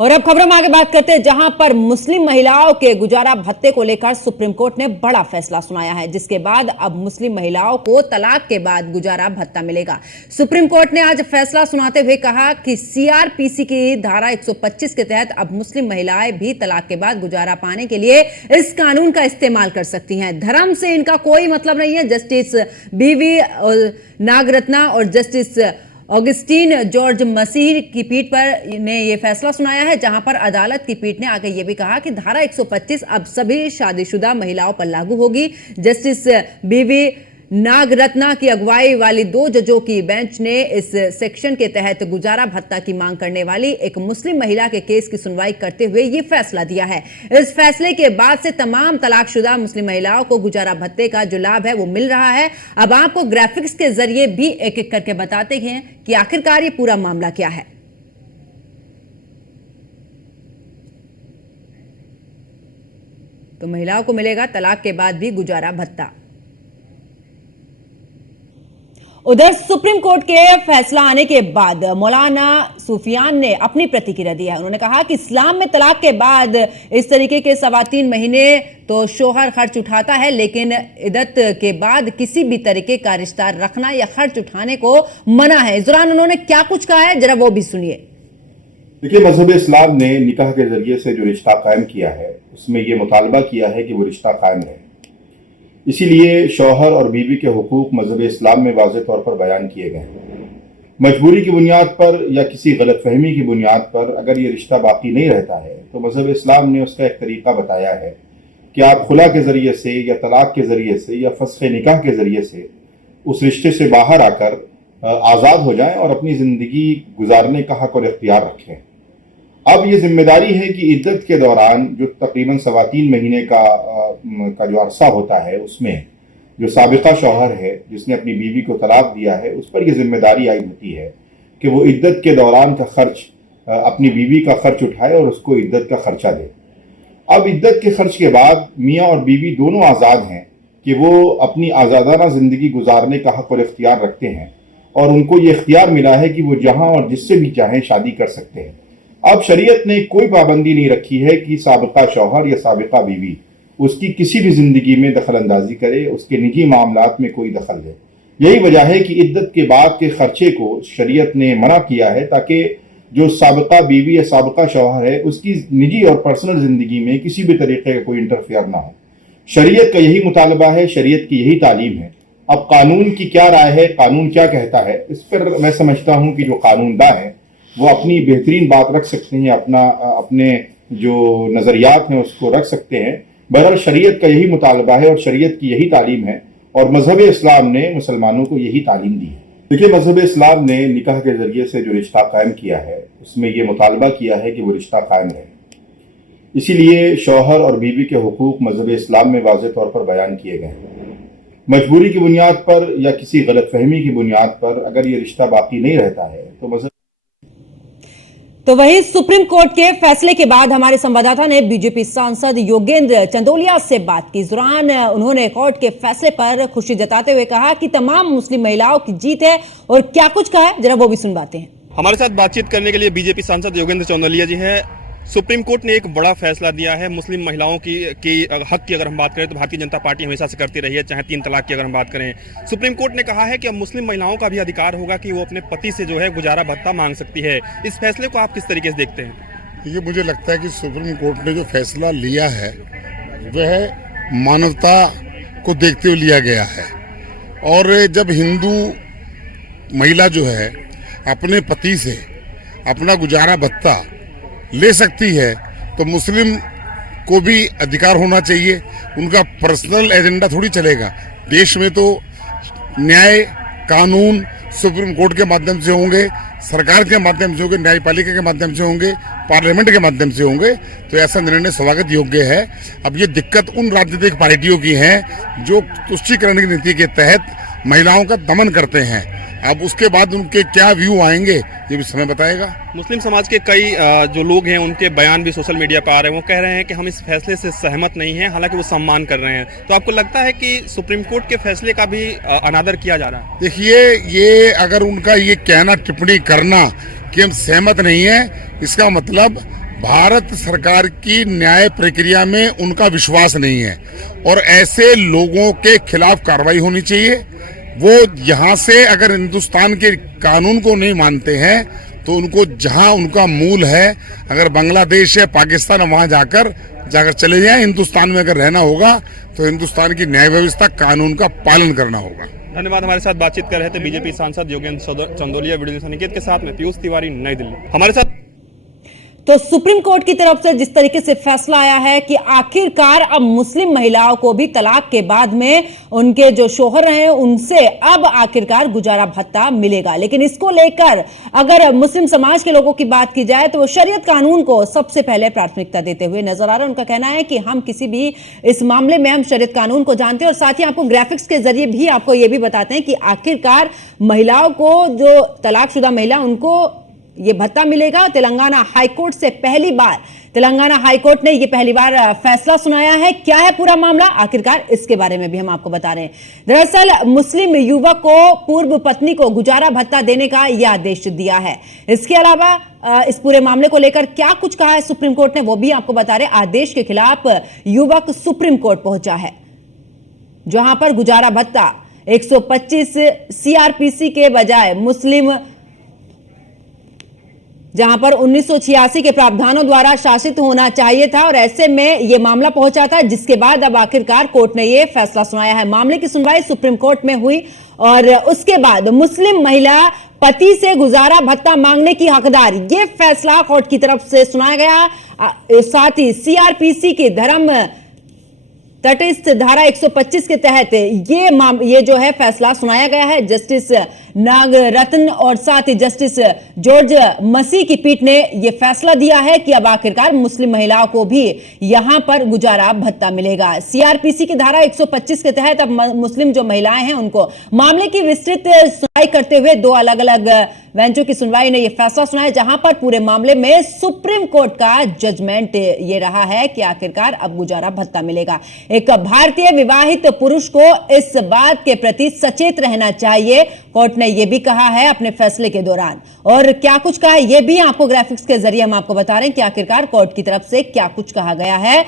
और अब खबरों में आगे बात करते हैं, जहां पर मुस्लिम महिलाओं के गुजारा भत्ते को लेकर सुप्रीम कोर्ट ने बड़ा फैसला सुनाया है, जिसके बाद अब मुस्लिम महिलाओं को तलाक के बाद गुजारा भत्ता मिलेगा। सुप्रीम कोर्ट ने आज फैसला सुनाते हुए कहा कि सीआरपीसी की धारा 125 के तहत अब मुस्लिम महिलाएं भी तलाक के बाद गुजारा पाने के लिए इस कानून का इस्तेमाल कर सकती हैं। धर्म से इनका कोई मतलब नहीं है। जस्टिस बीवी नागरत्ना और जस्टिस ऑगस्टीन जॉर्ज मसीह की पीठ पर ने यह फैसला सुनाया है, जहां पर अदालत की पीठ ने आगे यह भी कहा कि धारा 125 अब सभी शादीशुदा महिलाओं पर लागू होगी। जस्टिस बीवी नागरत्ना की अगुवाई वाली 2 जजों की बेंच ने इस सेक्शन के तहत गुजारा भत्ता की मांग करने वाली एक मुस्लिम महिला के केस की सुनवाई करते हुए यह फैसला दिया है। इस फैसले के बाद से तमाम तलाकशुदा मुस्लिम महिलाओं को गुजारा भत्ते का जो लाभ है वो मिल रहा है। अब आपको ग्राफिक्स के जरिए भी एक एक करके बताते हैं कि आखिरकार ये पूरा मामला क्या है। तो महिलाओं को मिलेगा तलाक के बाद भी गुजारा भत्ता। उधर सुप्रीम कोर्ट के फैसला आने के बाद मौलाना सूफियान ने अपनी प्रतिक्रिया दी है। उन्होंने कहा कि इस्लाम में तलाक के बाद इस तरीके के 3.25 महीने तो शोहर खर्च उठाता है, लेकिन इद्दत के बाद किसी भी तरीके का रिश्ता रखना या खर्च उठाने को मना है। इस दौरान उन्होंने क्या कुछ कहा है, जरा वो भी सुनिए। देखिए, मजहब इस्लाम ने निकाह के जरिए से जो रिश्ता कायम किया है उसमें यह मुतालबा किया है कि वो रिश्ता कायम रहे। इसीलिए शौहर और बीवी के हुकूक मजहब इस्लाम में वाज़ेह तौर पर बयान किए गए हैं। मजबूरी की बुनियाद पर या किसी गलतफहमी की बुनियाद पर अगर ये रिश्ता बाकी नहीं रहता है तो मजहब इस्लाम ने उसका एक तरीका बताया है कि आप खुला के ज़रिए से या तलाक के ज़रिए से या फस्ख़ निकाह के ज़रिए से उस रिश्ते से बाहर आकर आज़ाद हो जाएं और अपनी ज़िंदगी गुजारने का हक़ और इख्तियार रखें। अब ये जिम्मेदारी है कि इद्दत के दौरान जो तकरीबन 3.25 महीने का जो अरसा होता है उसमें जो साबिका शौहर है जिसने अपनी बीवी को तलाक दिया है उस पर यह जिम्मेदारी आई होती है कि वो इद्दत के दौरान का खर्च अपनी बीवी का खर्च उठाए और उसको इद्दत का खर्चा दे। अब इद्दत के खर्च के बाद मियाँ और बीवी दोनों आज़ाद हैं कि वो अपनी आज़ादाना ज़िंदगी गुजारने का हक़ और इख्तियार रखते हैं और उनको ये इख्तियार मिला है कि वो जहाँ और जिससे भी चाहें शादी कर सकते हैं। अब शरीयत ने कोई पाबंदी नहीं रखी है कि साबिका शौहर या साबिका बीवी उसकी किसी भी ज़िंदगी में दखल अंदाजी करे, उसके निजी मामलात में कोई दखल दे। यही वजह है कि इद्दत के बाद के खर्चे को शरीयत ने मना किया है ताकि जो साबिका बीवी या साबिका शौहर है उसकी निजी और पर्सनल ज़िंदगी में किसी भी तरीके का कोई इंटरफेयर ना हो। शरीयत का यही मुतालबा है, शरीयत की यही तालीम है। अब कानून की क्या राय है, कानून क्या कहता है, इस पर मैं समझता हूँ कि जो कानूनदा है वो अपनी बेहतरीन बात रख सकते हैं, अपने जो नज़रियात हैं उसको रख सकते हैं। बहरहाल शरीयत का यही मुतालबा है और शरीयत की यही तालीम है और मजहब इस्लाम ने मुसलमानों को यही तालीम दी है। देखिए, मजहब इस्लाम ने निकाह के ज़रिए से जो रिश्ता कायम किया है उसमें यह मुतालबा किया है कि वो रिश्ता कायम रहे। इसीलिए शौहर और बीवी के हुकूक मजहब इस्लाम में वाज़ेह तौर पर बयान किए गए हैं। मजबूरी की बुनियाद पर या किसी गलतफहमी की बुनियाद पर अगर ये रिश्ता बाकी नहीं रहता है तो मजहब। तो वहीं सुप्रीम कोर्ट के फैसले के बाद हमारे संवाददाता ने बीजेपी सांसद योगेंद्र चंदोलिया से बात की। इस दौरान उन्होंने कोर्ट के फैसले पर खुशी जताते हुए कहा कि तमाम मुस्लिम महिलाओं की जीत है और क्या कुछ कहा है, जरा वो भी सुनवाते हैं। हमारे साथ बातचीत करने के लिए बीजेपी सांसद योगेंद्र चंदोलिया जी हैं। सुप्रीम कोर्ट ने एक बड़ा फैसला दिया है मुस्लिम महिलाओं की हक की। अगर हम बात करें तो भारतीय जनता पार्टी हमेशा से करती रही है, चाहे 3 तलाक की अगर हम बात करें। सुप्रीम कोर्ट ने कहा है कि अब मुस्लिम महिलाओं का भी अधिकार होगा कि वो अपने पति से जो है गुजारा भत्ता मांग सकती है। इस फैसले को आप किस तरीके से देखते हैं? ये मुझे लगता है कि सुप्रीम कोर्ट ने जो फैसला लिया है वह मानवता को देखते हुए लिया गया है। और जब हिंदू महिला जो है अपने पति से अपना गुजारा भत्ता ले सकती है तो मुस्लिम को भी अधिकार होना चाहिए। उनका पर्सनल एजेंडा थोड़ी चलेगा। देश में तो न्याय कानून सुप्रीम कोर्ट के माध्यम से होंगे, सरकार के माध्यम से होंगे, न्यायपालिका के माध्यम से होंगे, पार्लियामेंट के माध्यम से होंगे। तो ऐसा निर्णय स्वागत योग्य है। अब ये दिक्कत उन राजनीतिक पार्टियों की है जो तुष्टीकरण की नीति के तहत महिलाओं का दमन करते हैं। अब उसके बाद उनके क्या व्यू आएंगे ये भी समय बताएगा। मुस्लिम समाज के कई जो लोग हैं उनके बयान भी सोशल मीडिया पर आ रहे हैं। वो कह रहे हैं कि हम इस फैसले से सहमत नहीं हैं, हालांकि वो सम्मान कर रहे हैं। तो आपको लगता है कि सुप्रीम कोर्ट के फैसले का भी अनादर किया जा रहा है? देखिए, ये अगर उनका ये कहना टिप्पणी करना कि हम सहमत नहीं है, इसका मतलब भारत सरकार की न्याय प्रक्रिया में उनका विश्वास नहीं है और ऐसे लोगों के खिलाफ कार्रवाई होनी चाहिए। वो यहाँ से अगर हिंदुस्तान के कानून को नहीं मानते हैं तो उनको जहाँ उनका मूल है, अगर बांग्लादेश या पाकिस्तान, वहां जाकर चले जाएं। हिंदुस्तान में अगर रहना होगा तो हिंदुस्तान की न्याय व्यवस्था, कानून का पालन करना होगा। धन्यवाद। हमारे साथ बातचीत कर रहे थे बीजेपी सांसद योगेंद्र चंदोलिया। वीडियो निकेत के साथ में पीयूष तिवारी, नई दिल्ली। हमारे साथ तो सुप्रीम कोर्ट की तरफ से जिस तरीके से फैसला आया है कि आखिरकार अब मुस्लिम महिलाओं को भी तलाक के बाद में उनके जो शोहर हैं उनसे अब आखिरकार गुजारा भत्ता मिलेगा। लेकिन इसको लेकर अगर मुस्लिम समाज के लोगों की बात की जाए तो वो शरीयत कानून को सबसे पहले प्राथमिकता देते हुए नजर आ रहे हैं। उनका कहना है कि हम किसी भी इस मामले में हम शरीयत कानून को जानते हैं और साथ ही आपको ग्राफिक्स के जरिए भी आपको यह भी बताते हैं कि आखिरकार महिलाओं को, जो तलाकशुदा महिला, उनको ये भत्ता मिलेगा। तेलंगाना हाईकोर्ट से पहली बार, तेलंगाना हाईकोर्ट ने ये पहली बार फैसला सुनाया है। क्या है पूरा मामला आखिरकार, इसके बारे में भी हम आपको बता रहे हैं। दरअसल मुस्लिम युवक को पूर्व पत्नी को गुजारा भत्ता देने का यह आदेश दिया है। इसके अलावा इस पूरे मामले को लेकर क्या कुछ कहा है सुप्रीम कोर्ट ने, वो भी आपको बता रहे। आदेश के खिलाफ युवक सुप्रीम कोर्ट पहुंचा है, जहां पर गुजारा भत्ता 125 सीआरपीसी के बजाय जहां पर 1986 के प्रावधानों द्वारा शासित होना चाहिए था और ऐसे में यह मामला पहुंचा था, जिसके बाद अब आखिरकार कोर्ट ने यह फैसला सुनाया है। मामले की सुनवाई सुप्रीम कोर्ट में हुई और उसके बाद मुस्लिम महिला पति से गुजारा भत्ता मांगने की हकदार, यह फैसला कोर्ट की तरफ से सुनाया गया। साथ ही सीआरपीसी की धर्म तटस्थ धारा 125 के तहत ये जो है फैसला सुनाया गया है। जस्टिस नागरत्न और साथ ही जस्टिस जॉर्ज मसीह की पीठ ने यह फैसला दिया है कि अब आखिरकार मुस्लिम महिलाओं को भी यहां पर गुजारा भत्ता मिलेगा। सीआरपीसी की धारा 125 के तहत अब मुस्लिम जो महिलाएं हैं उनको मामले की विस्तृत सुनवाई करते हुए दो अलग अलग बेंचों की सुनवाई ने यह फैसला सुनाया, जहां पर पूरे मामले में सुप्रीम कोर्ट का जजमेंट ये रहा है कि आखिरकार अब गुजारा भत्ता मिलेगा। एक भारतीय विवाहित पुरुष को इस बात के प्रति सचेत रहना चाहिए, कोर्ट ने यह भी कहा है अपने फैसले के दौरान। और क्या कुछ कहा है यह भी आपको ग्राफिक्स के जरिए हम आपको बता रहे हैं कि आखिरकार कोर्ट की तरफ से क्या कुछ कहा गया है।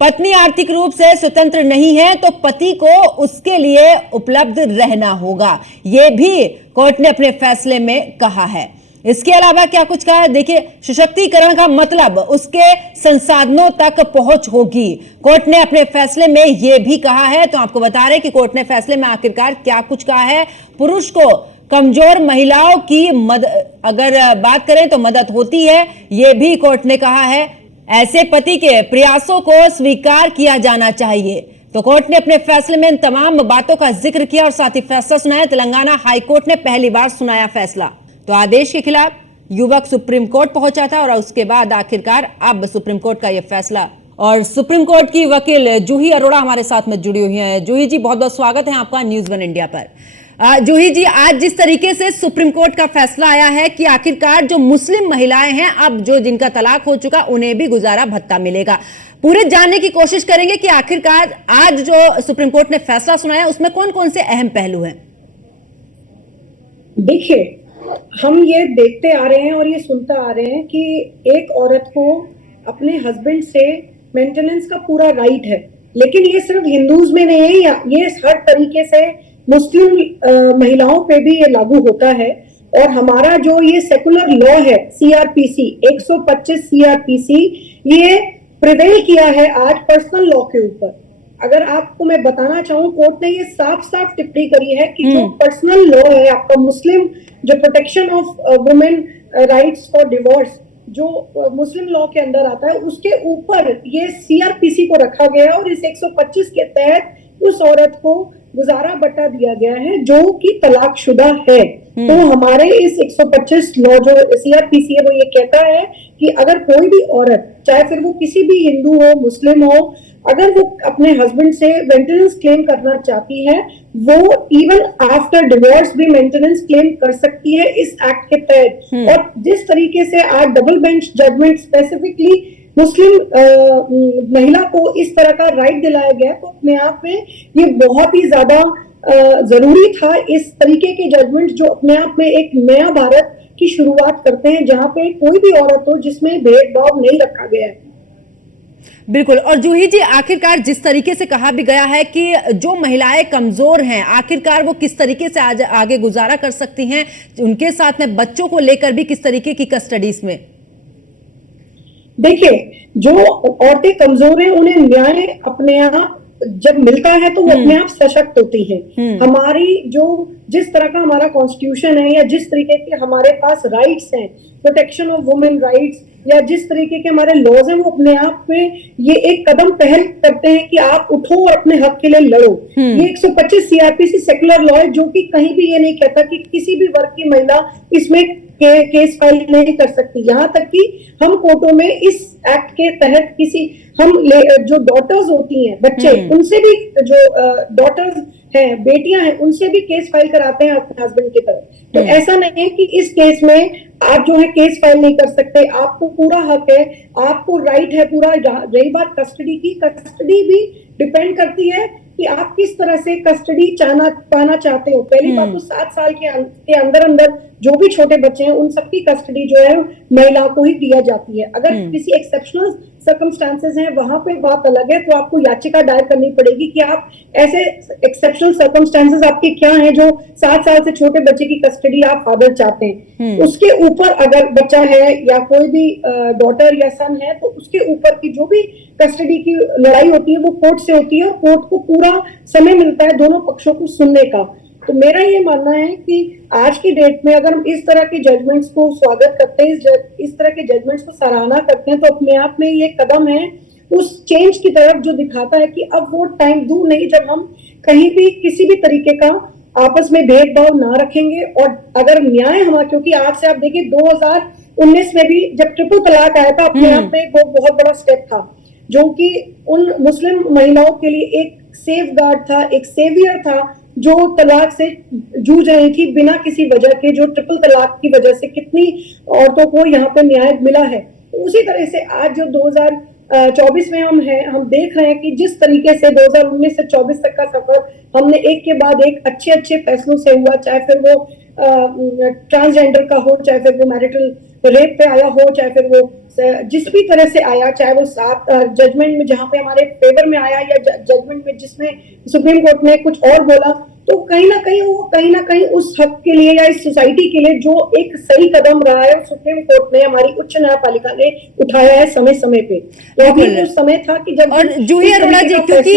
पत्नी आर्थिक रूप से स्वतंत्र नहीं है तो पति को उसके लिए उपलब्ध रहना होगा, यह भी कोर्ट ने अपने फैसले में कहा है। इसके अलावा क्या कुछ कहा है देखिए, सशक्तिकरण का मतलब उसके संसाधनों तक पहुंच होगी, कोर्ट ने अपने फैसले में यह भी कहा है। तो आपको बता रहे कि कोर्ट ने फैसले में आखिरकार क्या कुछ कहा है। पुरुष को कमजोर महिलाओं की अगर बात करें तो मदद होती है, यह भी कोर्ट ने कहा है। ऐसे पति के प्रयासों को स्वीकार किया जाना चाहिए। तो कोर्ट ने अपने फैसले में इन तमाम बातों का जिक्र किया और साथ ही फैसला सुनाया। तेलंगाना हाईकोर्ट ने पहली बार सुनाया फैसला। तो आदेश के खिलाफ युवक सुप्रीम कोर्ट पहुंचा था और उसके बाद आखिरकार अब सुप्रीम कोर्ट का यह फैसला। और सुप्रीम कोर्ट की वकील जूही अरोड़ा हमारे साथ में जुड़ी हुई हैं। जूही जी, बहुत बहुत स्वागत है आपका न्यूज़ वन इंडिया पर। जूही जी, आज जिस तरीके से सुप्रीम कोर्ट का फैसला आया है कि आखिरकार जो मुस्लिम महिलाएं हैं, अब जो जिनका तलाक हो चुका, उन्हें भी गुजारा भत्ता मिलेगा, पूरे जानने की कोशिश करेंगे कि आखिरकार आज जो सुप्रीम कोर्ट ने फैसला सुनाया उसमें कौन कौन से अहम पहलू हैं। देखिए, हम ये देखते आ रहे हैं और ये सुनते आ रहे हैं कि एक औरत को अपने हस्बैंड से मेंटेनेंस का पूरा राइट है, लेकिन ये सिर्फ हिंदूज में नहीं है, ये हर तरीके से मुस्लिम महिलाओं पे भी ये लागू होता है। और हमारा जो ये सेकुलर लॉ है सीआरपीसी 125 सीआरपीसी, ये प्रिवेल किया है आज पर्सनल लॉ के ऊपर। अगर आपको मैं बताना चाहूँ, कोर्ट ने ये साफ साफ टिप्पणी करी है कि जो पर्सनल लॉ है आपका, मुस्लिम जो protection of women rights for divorce जो मुस्लिम लॉ के अंदर आता है, उसके ऊपर ये सीआरपीसी को रखा गया और इस 125 के तहत उस औरत को गुजारा भत्ता दिया गया है जो कि तलाकशुदा है। तो हमारे इस 125 लॉ जो सीआरपीसी है वो ये कहता है कि अगर कोई भी औरत, चाहे फिर वो किसी भी हिंदू हो, मुस्लिम हो, अगर वो अपने हस्बैंड से मेंटेनेंस क्लेम करना चाहती है, वो इवन आफ्टर डिवोर्स भी मेंटेनेंस क्लेम कर सकती है इस एक्ट के तहत। और जिस तरीके से आज डबल बेंच जजमेंट स्पेसिफिकली मुस्लिम महिला को इस तरह का राइट दिलाया गया, तो अपने आप में ये बहुत ही ज्यादा जरूरी था। इस तरीके के जजमेंट जो अपने आप में एक नया भारत की शुरुआत करते हैं जहां पे कोई भी औरत हो जिसमें भेदभाव नहीं रखा गया है। बिल्कुल। और जूही जी, आखिरकार जिस तरीके से कहा भी गया है कि जो महिलाएं कमजोर हैं, आखिरकार वो किस तरीके से आगे गुजारा कर सकती हैं, उनके साथ में बच्चों को लेकर भी किस तरीके की कस्टडीज में? देखिए, जो औरतें कमजोर हैं उन्हें न्याय अपने आप जब मिलता है तो वो अपने आप सशक्त होती हैं। हमारी जो जिस तरह का हमारा कॉन्स्टिट्यूशन है या जिस तरीके के हमारे पास राइट्स हैं, प्रोटेक्शन ऑफ वुमेन राइट्स, या जिस तरीके के हमारे लॉज हैं, वो अपने आप में ये एक कदम पहल करते हैं कि आप उठो और अपने हक के लिए लड़ो। ये 125 सीआरपीसी सेक्युलर लॉ है जो कि कहीं भी ये नहीं कहता कि किसी भी वर्ग की महिला इसमें केस फाइल नहीं कर सकती। यहाँ तक कि हम कोर्टों में इस एक्ट के तहत जो डॉटर्स होती हैं, बच्चे, उनसे भी जो डॉटर्स हैं, बेटियां हैं, उनसे भी केस फाइल कराते हैं अपने हस्बैंड की तरफ। तो ऐसा नहीं है कि इस केस में आप जो है केस फाइल नहीं कर सकते, आपको पूरा हक है, आपको राइट है पूरा। रही बात कस्टडी की, कस्टडी भी डिपेंड करती है कि आप किस तरह से कस्टडी पाना चाहते हो। पहली बात तो 7 साल के अंदर अंदर जो भी छोटे बच्चे हैं उन सबकी कस्टडी जो है महिला को ही दिया जाती है। अगर किसी एक्सेप्शनल सर्कमस्टांसेस हैं, वहां पे बात अलग है, तो आपको याचिका दायर करनी पड़ेगी कि आप ऐसे एक्सेप्शनल सर्कमस्टांसेस आपके क्या हैं जो 7 साल से छोटे बच्चे की कस्टडी आप फादर चाहते हैं। उसके ऊपर अगर बच्चा है या कोई भी डॉटर या सन है, तो उसके ऊपर की जो भी कस्टडी की लड़ाई होती है वो कोर्ट से होती है और कोर्ट को पूरा समय मिलता है दोनों पक्षों को सुनने का। तो मेरा ये मानना है कि आज की डेट में अगर हम इस तरह के जजमेंट्स को स्वागत करते हैं, इस तरह के जजमेंट्स को सराहना करते हैं, तो अपने आप में ये कदम है उस चेंज की तरफ जो दिखाता है कि अब वो टाइम दूर नहीं जब हम कहीं भी किसी भी तरीके का आपस में भेदभाव ना रखेंगे। और अगर न्याय हमारा, क्योंकि आज से आप देखिए 2019 में भी जब ट्रिपल तलाक आया था, अपने आप में वो बहुत बड़ा स्टेप था जो कि उन मुस्लिम महिलाओं के लिए एक सेफ गार्ड था, एक सेवियर था, जो तलाक से जूझ रही थी बिना किसी वजह के। जो ट्रिपल तलाक की वजह से कितनी औरतों को यहाँ पे न्याय मिला है। तो उसी तरह से आज जो 2024 में हम देख रहे हैं कि जिस तरीके से 2019 से 24 तक का सफर हमने एक के बाद एक अच्छे फैसलों से हुआ, चाहे फिर वो ट्रांसजेंडर का हो, चाहे फिर वो मैरिटल रेप पे आया हो, चाहे फिर वो जिस भी तरह से आया, चाहे वो 7 जजमेंट में जहां पे हमारे फेवर में आया या जजमेंट में जिसमें सुप्रीम कोर्ट ने कुछ और बोला, तो कहीं ना कहीं उस हक के लिए या इस सोसाइटी के लिए जो एक सही कदम रहा है सुप्रीम कोर्ट ने, हमारी उच्च न्यायपालिका ने उठाया है समय समय पे। तो अभी उस समय था कि जब, और जूही अरोड़ा जी, क्योंकि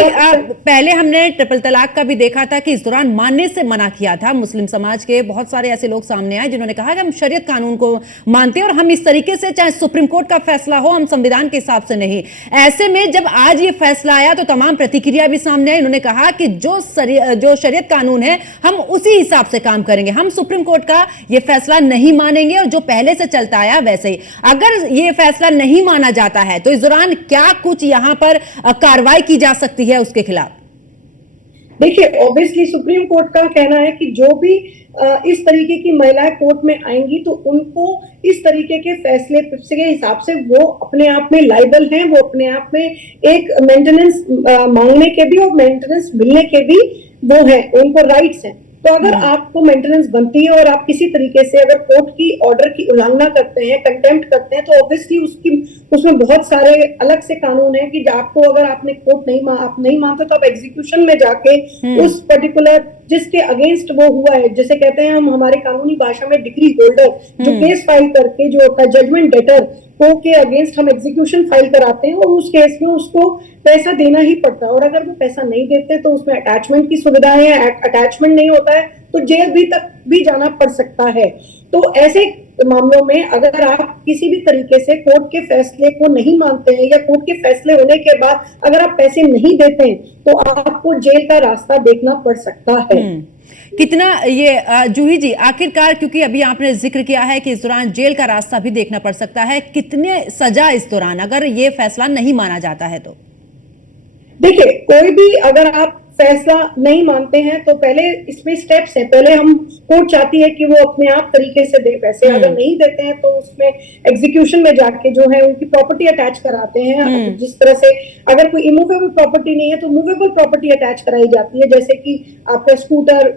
पहले हमने ट्रिपल तलाक का भी देखा था कि इस दौरान मानने से मना किया था। मुस्लिम समाज के बहुत सारे ऐसे लोग सामने आए जिन्होंने कहा कि हम शरीयत कानून को मानते हैं और हम इस तरीके से, चाहे सुप्रीम कोर्ट का फैसला हो, हम संविधान के हिसाब से नहीं। ऐसे में जब आज ये फैसला आया तो तमाम प्रतिक्रिया भी सामने आई। उन्होंने कहा कि जो शरीयत कानून है हम उसी हिसाब से काम करेंगे, हम सुप्रीम कोर्ट का ये फैसला नहीं मानेंगे और जो पहले से चलता आया वैसे ही। अगर ये फैसला नहीं माना जाता है तो इस दौरान क्या कुछ यहां पर कार्रवाई की जा सकती है उसके खिलाफ? देखिए, ऑब्वियसली सुप्रीम कोर्ट का कहना है कि जो भी इस तरीके की महिलाएं कोर्ट में आएंगी तो उनको इस तरीके के फैसले के हिसाब से वो अपने आप में लायबल हैं, वो अपने आप में एक मेंटेनेंस मांगने के भी और मेंटेनेंस मिलने के भी वो हैं, उनको राइट्स हैं। तो अगर आपको मेंटेनेंस बनती है और आप किसी तरीके से अगर कोर्ट की ऑर्डर की उल्लंघना करते हैं, कंटेम्प्ट करते हैं, तो ऑब्वियसली उसमें बहुत सारे अलग से कानून है कि आपको, अगर आपने कोर्ट आप नहीं मानते तो आप एग्जीक्यूशन में जाके उस पर्टिकुलर जिसके अगेंस्ट वो हुआ है, जैसे कहते हैं हम हमारे कानूनी भाषा में डिग्री होल्डर, जो केस फाइल करके जो होता है जजमेंट डेटर को के अगेंस्ट हम एग्जीक्यूशन फाइल कराते हैं और उस केस में उसको पैसा देना ही पड़ता है। और अगर वो पैसा नहीं देते तो उसमें अटैचमेंट की सुविधाएं हैं, अटैचमेंट नहीं होता है तो जेल तक भी जाना पड़ सकता है। तो ऐसे मामलों में अगर आप किसी भी तरीके से कोर्ट के फैसले को नहीं मानते हैं या कोर्ट के फैसले होने के बाद अगर आप पैसे नहीं देते हैं तो आपको जेल का रास्ता देखना पड़ सकता है। कितना ये जूही जी, आखिरकार क्योंकि अभी आपने जिक्र किया है कि इस दौरान जेल का रास्ता भी देखना पड़ सकता है, कितने सजा इस दौरान अगर ये फैसला नहीं माना जाता है तो? देखिए, कोई भी अगर आप फैसला नहीं मानते हैं तो पहले इसमें स्टेप्स हैं। पहले हम कोर्ट चाहती है कि वो अपने आप तरीके से दे पैसे, अगर नहीं देते हैं तो उसमें एग्जीक्यूशन में जाके जो है उनकी प्रॉपर्टी अटैच कराते हैं। जिस तरह से अगर कोई इमूवेबल प्रॉपर्टी नहीं है तो मूवेबल प्रॉपर्टी अटैच कराई जाती है, जैसे कि आपका स्कूटर,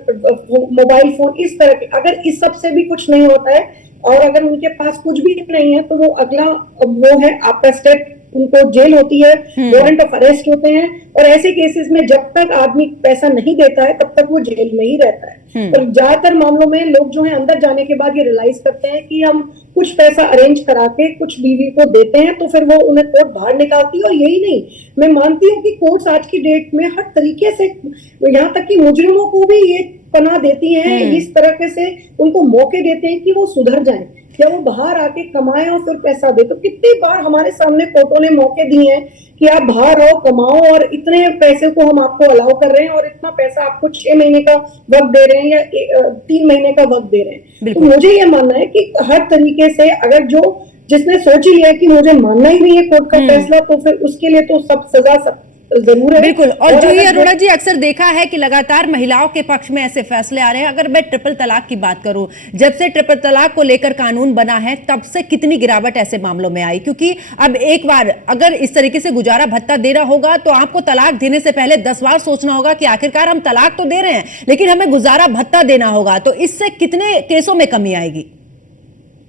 मोबाइल फोन, इस तरह के। अगर इस सब से भी कुछ नहीं होता है और अगर उनके पास कुछ भी नहीं है तो वो अगला वो है आपका स्टेप, उनको जेल होती है, वारंट ऑफ अरेस्ट होते हैं। और ऐसे केसेस में जब तक आदमी पैसा नहीं देता है तब तक वो जेल में ही रहता है। और ज्यादातर मामलों में लोग जो है अंदर जाने के बाद ये रियलाइज करते हैं कि हम कुछ पैसा अरेंज करा के कुछ बीवी को देते हैं तो फिर वो उन्हें कोर्ट बाहर निकालती है। और यही नहीं, मैं मानती हूँ कि कोर्ट्स आज की डेट में हर तरीके से, यहाँ तक कि मुजरिमों को भी ये पनाह देती हैं, इस तरह से उनको मौके देते हैं कि वो सुधर जाएं या वो बाहर आके कमाएं और फिर पैसा दे। तो कितनी बार हमारे सामने कोर्टों ने मौके दिए हैं कि आप बाहर आओ, कमाओ, और इतने पैसे को हम आपको अलाउ कर रहे हैं और इतना पैसा आपको 6 महीने का वक्त दे रहे हैं या 3 महीने का वक्त दे रहे हैं। तो मुझे ये मानना है कि हर तरीके से अगर जिसने सोच ही लिया कि मुझे मानना ही नहीं है कोर्ट का फैसला, तो फिर उसके लिए तो सब सजा सब जरूर है। बिल्कुल। और जूही अरोड़ा जी, अक्सर देखा है कि लगातार महिलाओं के पक्ष में ऐसे फैसले आ रहे हैं। अगर मैं ट्रिपल तलाक की बात करूं, जब से ट्रिपल तलाक को लेकर कानून बना है तब से कितनी गिरावट ऐसे मामलों में आई, क्योंकि अब एक बार अगर इस तरीके से गुजारा भत्ता देना होगा तो आपको तलाक देने से पहले 10 बार सोचना होगा कि आखिरकार हम तलाक तो दे रहे हैं लेकिन हमें गुजारा भत्ता देना होगा। तो इससे कितने केसों में कमी आएगी?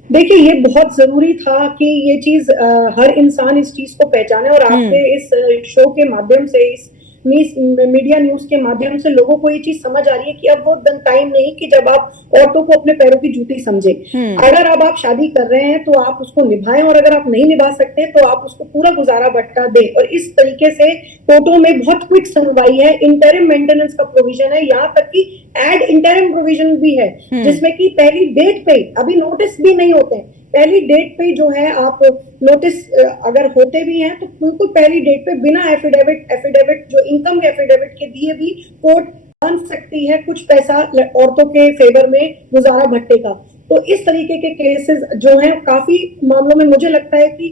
देखिए, ये बहुत जरूरी था कि ये चीज हर इंसान इस चीज को पहचाने और आपके इस शो के माध्यम से, इस मीडिया न्यूज के माध्यम से लोगों को ये चीज समझ आ रही है कि अब वो टाइम नहीं कि जब आप औरतों को अपने पैरों की जूती समझे। अगर अब आप शादी कर रहे हैं तो आप उसको निभाएं, और अगर आप नहीं निभा सकते तो आप उसको पूरा गुजारा भत्ता दें। और इस तरीके से कोर्टों में बहुत क्विक सुनवाई है, इंटरिम मेंटेनेंस का प्रोविजन है, यहाँ तक कि एड इंटरिम प्रोविजन भी है, जिसमें कि पहली डेट पे, अभी नोटिस भी नहीं होते हैं, पहली डेट पे जो है आप नोटिस अगर होते भी हैं तो बिल्कुल पहली डेट पे बिना एफिडेविट जो इनकम एफिडेविट के दिए भी कोर्ट मान सकती है कुछ पैसा औरतों के फेवर में गुजारा भत्ते का। तो इस तरीके के केसेस जो हैं काफी मामलों में मुझे लगता है कि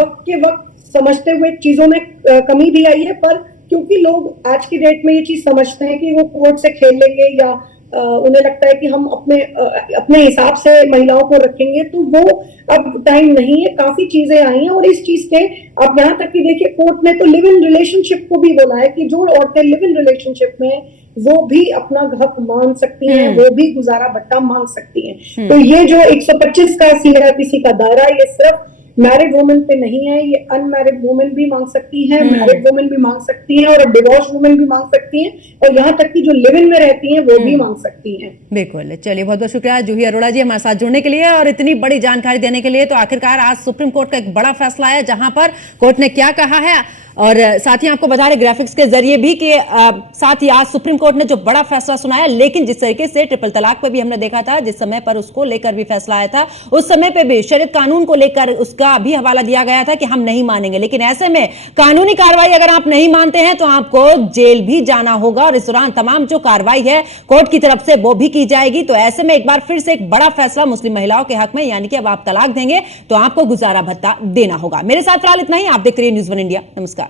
वक्त के वक्त समझते हुए चीजों में कमी भी आई है, पर क्योंकि लोग आज की डेट में ये चीज समझते हैं कि वो कोर्ट से खेल लेंगे या उन्हें लगता है कि हम अपने हिसाब से महिलाओं को रखेंगे, तो वो अब टाइम नहीं है। काफी चीजें आई हैं और इस चीज के अब यहाँ तक कि देखिए कोर्ट ने तो लिव इन रिलेशनशिप को भी बोला है कि जो औरतें लिव इन रिलेशनशिप में वो भी अपना हक मांग सकती हैं, वो भी गुजारा भत्ता मांग सकती हैं। तो ये जो 125 का सीआरपीसी का दायरा, ये सिर्फ मैरिड वुमेन पे नहीं है, ये अनमैरिड वुमेन भी मांग सकती है, मैरिड वुमेन भी मांग सकती हैं, और डिवोर्स वुमेन भी मांग सकती हैं, और यहाँ तक कि जो लिव इन में रहती हैं वो भी मांग सकती हैं। बिल्कुल। चलिए, बहुत बहुत शुक्रिया जूही अरोड़ा जी हमारे साथ जुड़ने के लिए और इतनी बड़ी जानकारी देने के लिए। तो आखिरकार आज सुप्रीम कोर्ट का एक बड़ा फैसला है जहां पर कोर्ट ने क्या कहा है, और साथ ही आपको बता रहे ग्राफिक्स के जरिए भी कि साथ ही आज सुप्रीम कोर्ट ने जो बड़ा फैसला सुनाया, लेकिन जिस तरीके से ट्रिपल तलाक पे भी हमने देखा था, जिस समय पर उसको लेकर भी फैसला आया था, उस समय पे भी शरीयत कानून को लेकर उसका भी हवाला दिया गया था कि हम नहीं मानेंगे। लेकिन ऐसे में कानूनी कार्रवाई अगर आप नहीं मानते हैं तो आपको जेल भी जाना होगा, और इस दौरान तमाम जो कार्रवाई है कोर्ट की तरफ से वो भी की जाएगी। तो ऐसे में एक बार फिर से एक बड़ा फैसला मुस्लिम महिलाओं के हक में, यानी कि अब आप तलाक देंगे तो आपको गुजारा भत्ता देना होगा। मेरे साथ फिलहाल इतना ही। आप देखते रहिए न्यूज़ 1 इंडिया। नमस्कार।